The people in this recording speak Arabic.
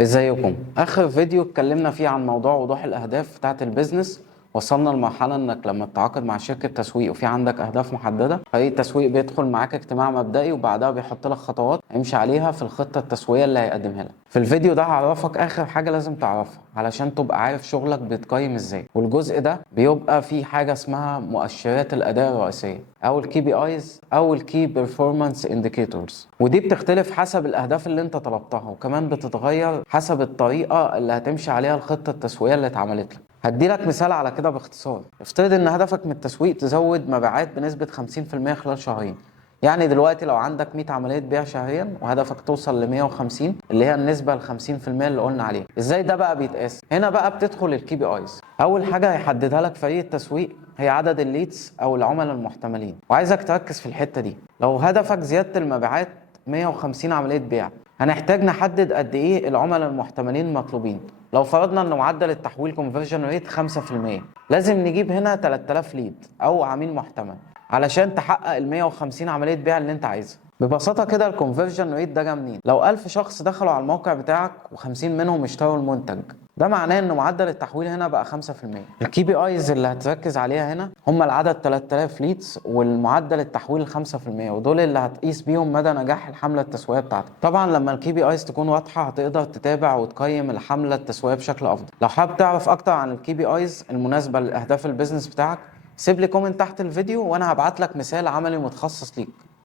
ازيكم؟ اخر فيديو اتكلمنا فيه عن موضوع وضوح الاهداف بتاعت البيزنس. وصلنا لمرحلة انك لما تتعاقد مع شركة تسويق وفي عندك اهداف محددة، فريق التسويق بيدخل معاك اجتماع مبدئي وبعدها بيحط لك خطوات امشي عليها في الخطة التسويقية اللي هيقدمها لك. في الفيديو ده هعرفك اخر حاجة لازم تعرفها علشان تبقى عارف شغلك بيتقيم ازاي، والجزء ده بيبقى فيه حاجة اسمها مؤشرات الاداء الرئيسية او الكي بي ايز او الكي بيرفورمانس انديكيتورز، ودي بتختلف حسب الاهداف اللي انت طلبتها، وكمان بتتغير حسب الطريقة اللي هتمشي عليها الخطة التسويقية اللي اتعملت لك. هدي لك مثال على كده باختصار. افترض ان هدفك من التسويق تزود مبيعات بنسبة 50% خلال شهرين. يعني دلوقتي لو عندك 100 عملية بيع شهريا وهدفك توصل ل 150 اللي هي النسبة ل 50% اللي قلنا عليها. ازاي ده بقى بيتقاس؟ هنا بقى بتدخل الكي بي ايز. اول حاجة هيحددها لك فريق التسويق هي عدد الليدز او العملاء المحتملين، وعايزك تركز في الحتة دي. لو هدفك زيادة المبيعات 150 عملية بيع، هنحتاج نحدد قد ايه العملاء المحتملين المطلوبين. لو فرضنا ان معدل التحويل كونفرجن ريت 5%، لازم نجيب هنا 3000 ليد او عميل محتمل علشان تحقق ال 150 عملية بيع اللي انت عايزها. ببساطة كده الكونفرجن ريت ده جه منين؟ لو 1000 شخص دخلوا على الموقع بتاعك و50 منهم اشتروا المنتج، ده معناه ان معدل التحويل هنا بقى 5%. الكي بي ايز اللي هتركز عليها هنا هم العدد 3000 ليدز والمعدل التحويل 5%، ودول اللي هتقيس بيهم مدى نجاح الحملة التسويقية بتاعتك. طبعا لما الكي بي ايز تكون واضحة هتقدر تتابع وتقيم الحملة التسويقية بشكل افضل. لو حابب تعرف اكتر عن الكي بي ايز المناسبة لاهداف البيزنس بتاعك، سيب لي كومنت تحت الفيديو وانا هبعت لك مثال عملي متخصص ليك.